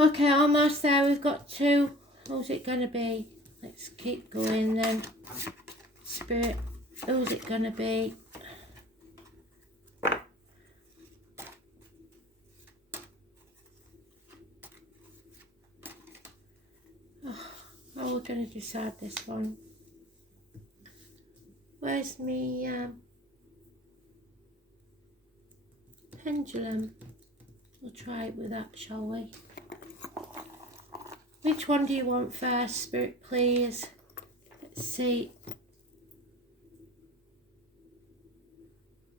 Okay, almost there. We've got 2. Who's it going to be? Let's keep going then. Spirit, who's it going to be? How are we going to decide this one? Where's me pendulum? We'll try it with that, shall we? Which one do you want first, Spirit, please? Let's see.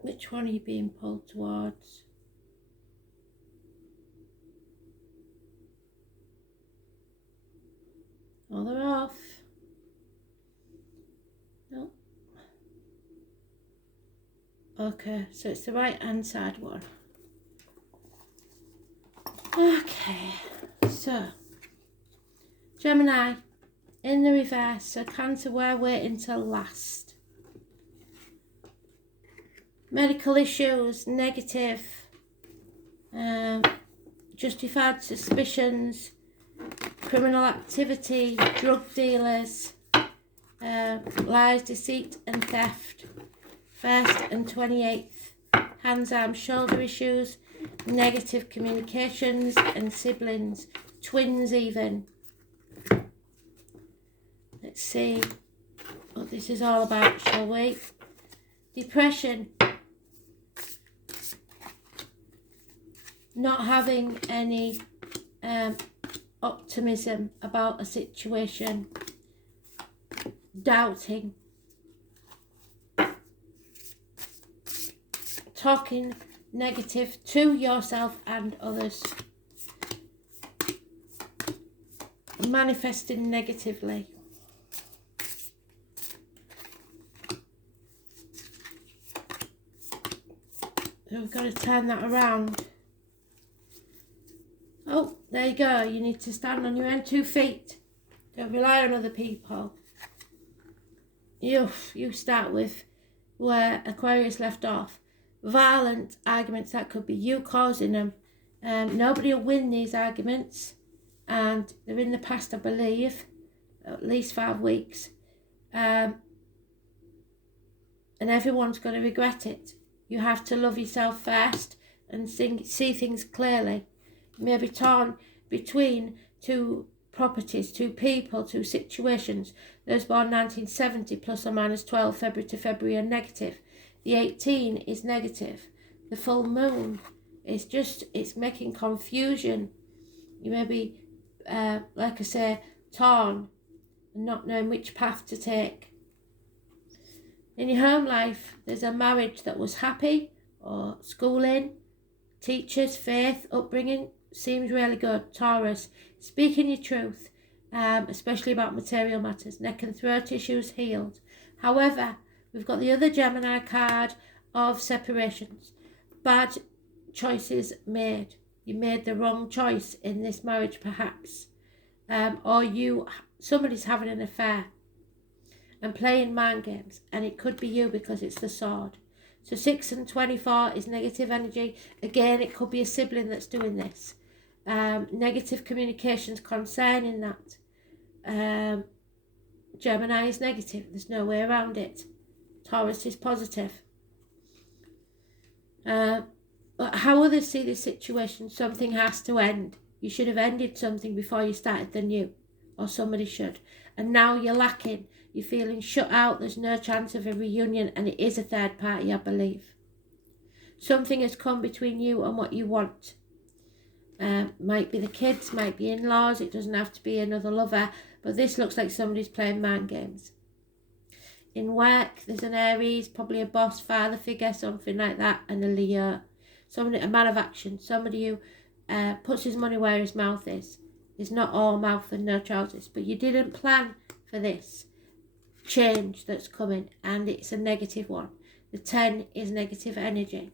Which one are you being pulled towards? Oh, they're off. Nope. Okay, so it's the right hand side one. Okay, so Gemini in the reverse, so Cancer, we're waiting till last. Medical issues, negative, justified suspicions, criminal activity, drug dealers, lies, deceit and theft. 1st and 28th, hands, arms, shoulder issues, negative communications and siblings, twins even. Let's see what this is all about, shall we? Depression, not having any optimism about a situation, doubting, talking negative to yourself and others, manifesting negatively. So we've got to turn that around. Oh, there you go. You need to stand on your own 2 feet. Don't rely on other people. You start with where Aquarius left off. Violent arguments, that could be you causing them. Nobody will win these arguments, and they're in the past, I believe, at least 5 weeks. And everyone's going to regret it. You have to love yourself first and see things clearly. You may be torn between 2 properties, 2 people, 2 situations. Those born 1970 plus or minus 12 February to February are negative. The 18 is negative. The full moon is it's making confusion. You may be, like I say, torn and not knowing which path to take. In your home life, there's a marriage that was happy, or schooling, teachers, faith, upbringing, seems really good. Taurus, speaking your truth, especially about material matters. Neck and throat issues healed. However, we've got the other Gemini card of separations. Bad choices made. You made the wrong choice in this marriage, perhaps. Or somebody's having an affair and playing mind games, and it could be you because it's the sword. So 6 and 24 is negative energy. Again, it could be a sibling that's doing this. Negative communications concerning that. Gemini is negative. There's no way around it. Taurus is positive. How others see this situation, something has to end. You should have ended something before you started the new, or somebody should. And now you're lacking. You're feeling shut out. There's no chance of a reunion, and it is a third party, I believe. Something has come between you and what you want. Might be the kids, might be in-laws. It doesn't have to be another lover, but this looks like somebody's playing mind games. In work, there's an Aries, probably a boss, father figure, something like that, and a Leo. A man of action, somebody who puts his money where his mouth is. It's not all mouth and no trousers, but you didn't plan for this change that's coming, and it's a negative one. The 10 is negative energy.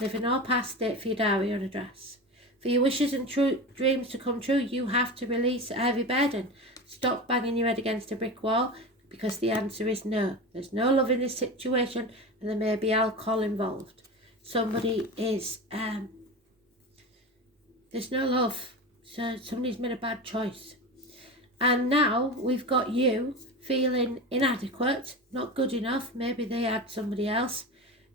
Living all past it for your diary on a dress. For your wishes and dreams to come true, you have to release a heavy burden. Stop banging your head against a brick wall, because the answer is no. There's no love in this situation, and there may be alcohol involved. Somebody is, there's no love. So somebody's made a bad choice. And now we've got you feeling inadequate, not good enough. Maybe they had somebody else.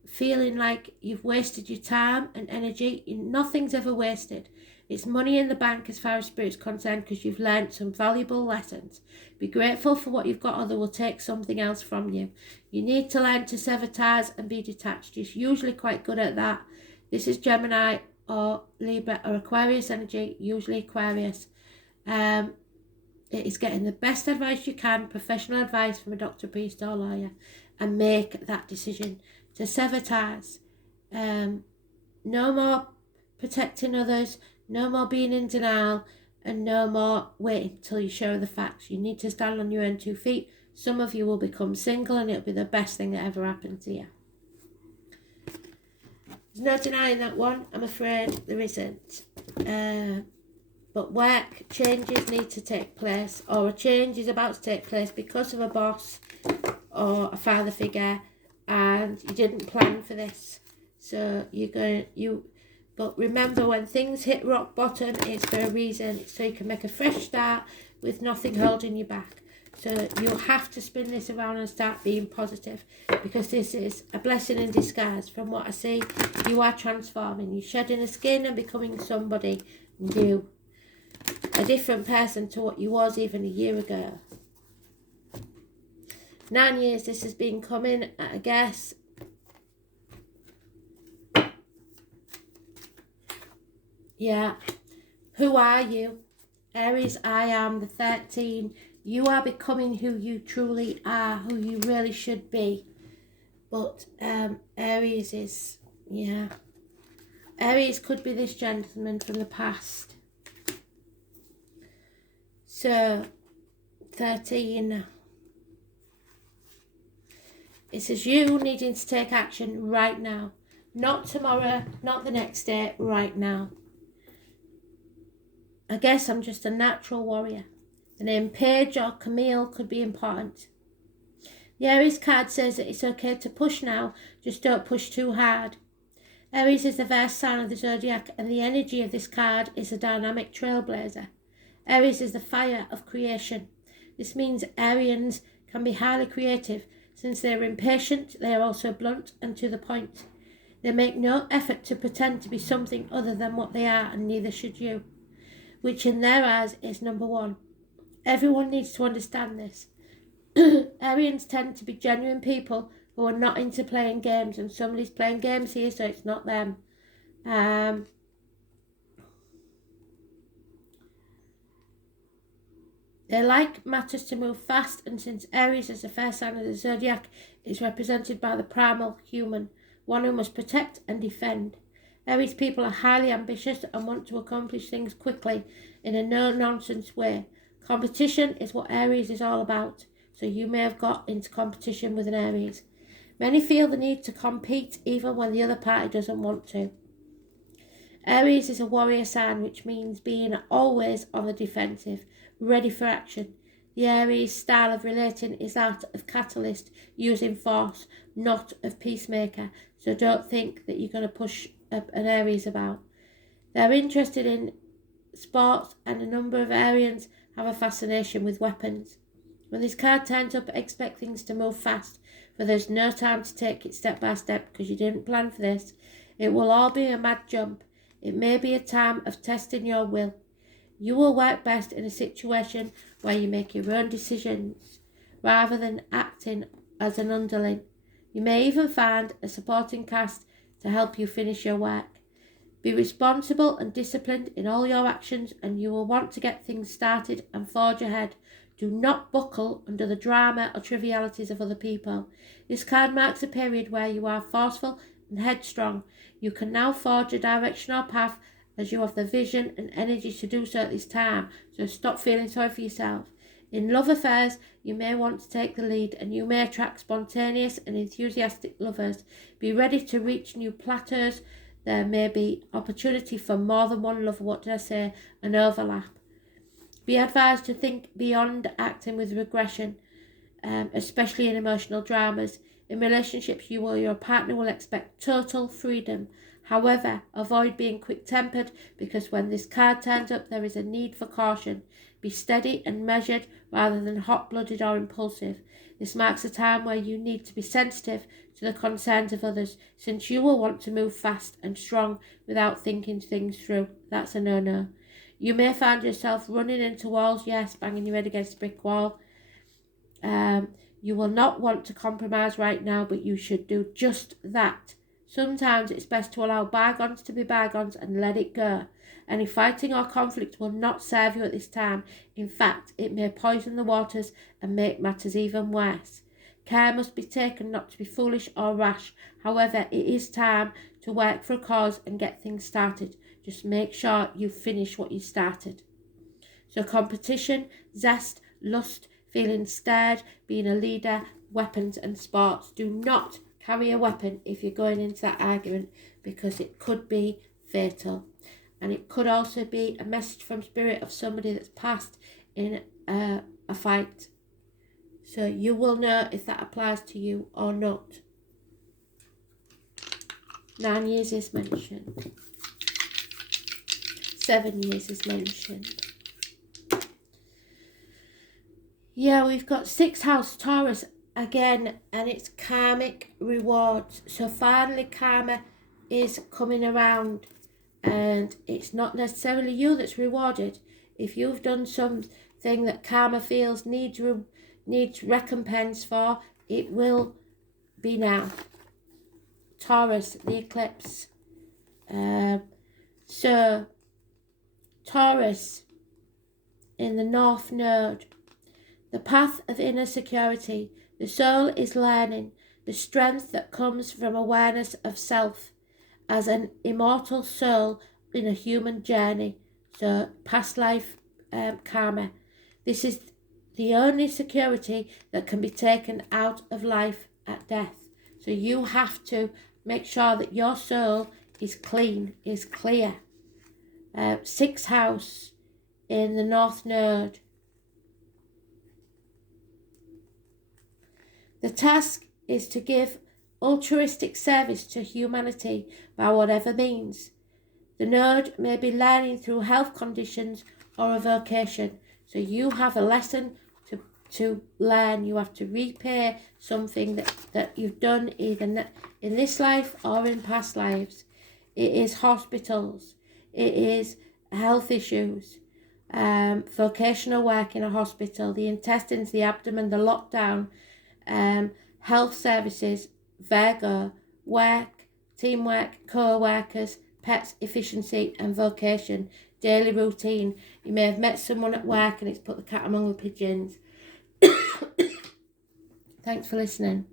Feeling like you've wasted your time and energy. Nothing's ever wasted. It's money in the bank as far as spirit's concerned, because you've learned some valuable lessons. Be grateful for what you've got, or they will take something else from you. You need to learn to sever ties and be detached. You're usually quite good at that. This is Gemini or Libra or Aquarius energy, usually Aquarius. It is getting the best advice you can, professional advice from a doctor, priest or lawyer, and make that decision to sever ties. No more protecting others, no more being in denial, and no more waiting till you show the facts. You need to stand on your own 2 feet. Some of you will become single and it'll be the best thing that ever happened to you. There's no denying that one. I'm afraid there isn't. But work changes need to take place, or a change is about to take place because of a boss or a father figure, and you didn't plan for this. So but remember, when things hit rock bottom, it's for a reason. It's so you can make a fresh start with nothing holding you back. So you have to spin this around and start being positive, because this is a blessing in disguise. From what I see, you are transforming. You're shedding a skin and becoming somebody new. A different person to what you was even a year ago. 9 years this has been coming, I guess. Yeah. Who are you? Aries, I am the 13. You are becoming who you truly are, who you really should be. But Aries is, yeah. Aries could be this gentleman from the past. So, 13. It says you needing to take action right now. Not tomorrow, not the next day, right now. I guess I'm just a natural warrior. The name Paige or Camille could be important. The Aries card says that it's okay to push now, just don't push too hard. Aries is the first sign of the zodiac, and the energy of this card is a dynamic trailblazer. Aries is the fire of creation. This means Arians can be highly creative. Since they are impatient, they are also blunt and to the point. They make no effort to pretend to be something other than what they are, and neither should you. Which in their eyes is number one. Everyone needs to understand this. Arians tend to be genuine people who are not into playing games, and somebody's playing games here, so it's not them. They like matters to move fast, and since Aries is the first sign of the zodiac, is represented by the primal human, one who must protect and defend. Aries people are highly ambitious and want to accomplish things quickly in a no-nonsense way. Competition is what Aries is all about, so you may have got into competition with an Aries. Many feel the need to compete even when the other party doesn't want to. Aries is a warrior sign, which means being always on the defensive, ready for action. The Aries style of relating is that of catalyst, using force, not of peacemaker, so don't think that you're going to push an Aries about. They're interested in sports, and a number of Arians have a fascination with weapons. When this card turns up, expect things to move fast, for there's no time to take it step by step because you didn't plan for this. It will all be a mad jump. It may be a time of testing your will. You will work best in a situation where you make your own decisions rather than acting as an underling. You may even find a supporting cast to help you finish your work. Be responsible and disciplined in all your actions, and you will want to get things started and forge ahead. Do not buckle under the drama or trivialities of other people. This card marks a period where you are forceful and headstrong. You can now forge a direction or path as you have the vision and energy to do so at this time, so stop feeling sorry for yourself. In love affairs, you may want to take the lead, and you may attract spontaneous and enthusiastic lovers. Be ready to reach new plateaus. There may be opportunity for more than one lover, an overlap. Be advised to think beyond acting with regression, especially in emotional dramas. In relationships, you or your partner will expect total freedom. However, avoid being quick-tempered, because when this card turns up, there is a need for caution. Be steady and measured rather than hot-blooded or impulsive. This marks a time where you need to be sensitive to the concerns of others, since you will want to move fast and strong without thinking things through. That's a no-no. You may find yourself running into walls, yes, banging your head against a brick wall. You will not want to compromise right now, but you should do just that. Sometimes it's best to allow bygones to be bygones and let it go. Any fighting or conflict will not serve you at this time. In fact, it may poison the waters and make matters even worse. Care must be taken not to be foolish or rash. However, it is time to work for a cause and get things started. Just make sure you finish what you started. So competition, zest, lust, feeling stirred, being a leader, weapons and sports. Do not carry a weapon if you're going into that argument, because it could be fatal. And it could also be a message from spirit of somebody that's passed in a fight. So you will know if that applies to you or not. 9 years is mentioned. 7 years is mentioned. Yeah, we've got 6th house Taurus again, and it's karmic rewards. So finally karma is coming around, and it's not necessarily you that's rewarded. If you've done something that karma feels needs recompense for, it will be now. Taurus, the eclipse. So Taurus in the North Node. The path of inner security. The soul is learning the strength that comes from awareness of self as an immortal soul in a human journey. So past life karma. This is the only security that can be taken out of life at death. So you have to make sure that your soul is clean, is clear. 6th house in the North Node. The task is to give altruistic service to humanity by whatever means. The node may be learning through health conditions or a vocation. So you have a lesson to learn. You have to repay something that you've done either in this life or in past lives. It is hospitals. It is health issues. Vocational work in a hospital. The intestines, the abdomen, the lockdown. Health services, Virgo, work, teamwork, co-workers, pets, efficiency and vocation, daily routine. You may have met someone at work and it's put the cat among the pigeons. Thanks for listening.